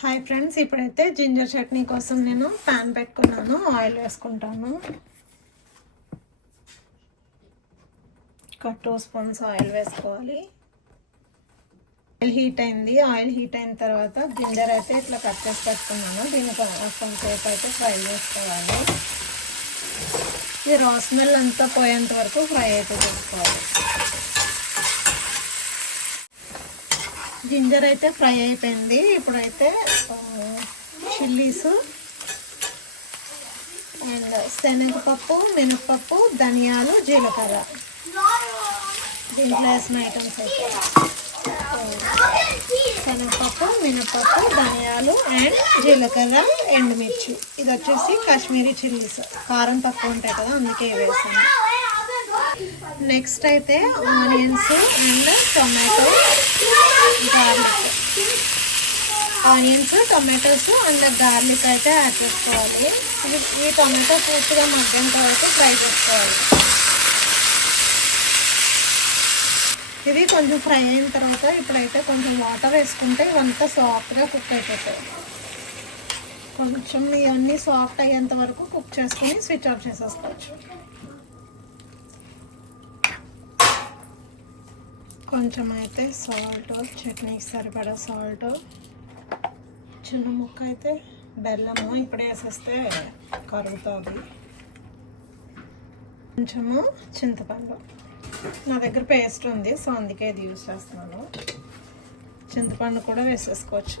Hi friends ఇప్పుడైతే ginger chutney కోసం నేను ప్యాన్ పెట్టుకున్నాను ఆయిల్ వేసుకుంటాను. ఒక టూ స్పూన్స్ ఆయిల్ వేసుకోవాలి. ఆయిల్ హీట్ అయింది. ఆయిల్ హీట్ అయిన తర్వాత జింజర్ అయితే ఇట్లా కట్ చేసి పెట్టుకున్నాను. దీన్ని కొంతసేపు అయితే ఫ్రై చేసుకోవాలి. ఈ రా స్మెల్ అంతా పోయేంత వరకు ఫ్రై అయితే చేసుకోవాలి. జింజర్ అయితే ఫ్రై అయిపోయింది. ఇప్పుడైతే చిల్లీస్ అండ్ శనగపప్పు మినప్పప్పు ధనియాలు జీలకర్ర. దీంట్లో వేసిన ఐటమ్స్ అయితే. శనగపప్పు మినపప్పు ధనియాలు అండ్ జీలకర్ర ఎండుమిర్చి ఇది వచ్చేసి కాశ్మీరీ చిల్లీస్. కారం తక్కువ ఉంటాయి కదా అందుకే వేసాను. నెక్స్ట్ అయితే onions and tomato. Onions tomatoes and garlic అయితే యాడ్ చేసుకోవాలి. ఇది ఈ టొమాటో పూర్తిగా మగ్గేంత వరకు ఫ్రై చేసుకోవాలి. ఇది కొంచెం ఫ్రై అయిన తర్వాత ఇప్పుడైతే కొంచెం వాటర్ వేసుకుంటే ఇవంతా సాఫ్ట్గా కుక్ అయిపోతాయి. కొంచెం ఇవన్నీ సాఫ్ట్ అయ్యేంత వరకు కుక్ చేసుకొని స్విచ్ ఆఫ్ చేసేసుకోవచ్చు. కొంచెం అయితే సాల్ట్ చట్నీకి సరిపడా సాల్ట్. చిన్న ముక్క అయితే బెల్లము ఇప్పుడే వేసేస్తే కరుగుతుంది. కొంచెము చింతపండు. నా దగ్గర పేస్ట్ ఉంది సో అందుకే ఇది యూజ్ చేస్తున్నాను. చింతపండు కూడా వేసేసుకోవచ్చు.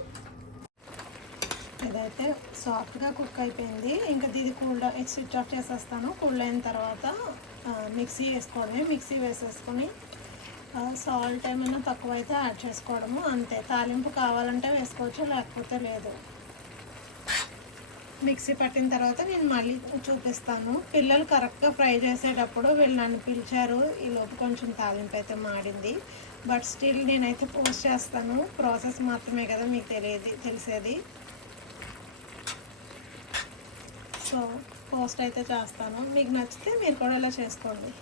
ఇదైతే సాఫ్ట్గా కుక్ అయిపోయింది. ఇంకా ఇది కూల్ స్విచ్ ఆఫ్ చేసేస్తాను. కూల్ అయిన తర్వాత మిక్సీ వేసుకోవడమే. మిక్సీ వేసేసుకొని సాల్ట్ ఏమైనా తక్కువ అయితే యాడ్ చేసుకోవడము అంతే. తాలింపు కావాలంటే వేసుకోవచ్చు లేకపోతే లేదు. మిక్సీ పట్టిన తర్వాత నేను మళ్ళీ చూపిస్తాను. పిల్లలు కరెక్ట్గా ఫ్రై చేసేటప్పుడు వీళ్ళు నన్ను పిలిచారు. ఈ లోపు కొంచెం తాలింపు అయితే మాడింది బట్ స్టిల్ నేనైతే పోస్ట్ చేస్తాను. ప్రాసెస్ మాత్రమే కదా మీకు తెలియదు తెలిసేది. సో పోస్ట్ అయితే చేస్తాను. మీకు నచ్చితే మీరు కూడా ఇలా చేసుకోండి.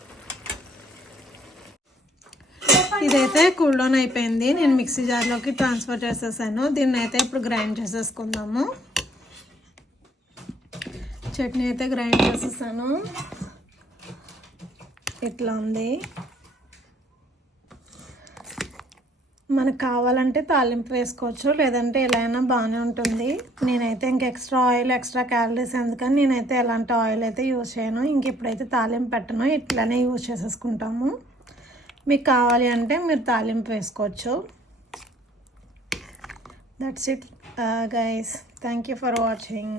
ఇదైతే కూల్ డౌన్ అయిపోయింది. నేను మిక్సీ జార్లోకి ట్రాన్స్ఫర్ చేసేసాను. దీన్ని అయితే ఇప్పుడు గ్రైండ్ చేసేసుకుందాము. చట్నీ అయితే గ్రైండ్ చేసేసాను. ఇట్లా ఉంది? మనకు కావాలంటే తాలింపు వేసుకోవచ్చు లేదంటే ఎలా అయినా బాగానే ఉంటుంది. నేనైతే ఇంక ఎక్స్ట్రా ఆయిల్ ఎక్స్ట్రా క్యాలరీస్ ఎందుకని నేనైతే ఎలాంటి ఆయిల్ అయితే యూజ్ చేయను. ఇంక ఇప్పుడైతే తాలింపు పెట్టను. ఇట్లానే యూజ్ చేసేసుకుంటాము. మీకు కావాలి అంటే మీరు తాలింపు వేసుకోవచ్చు. That's it guys thank you for watching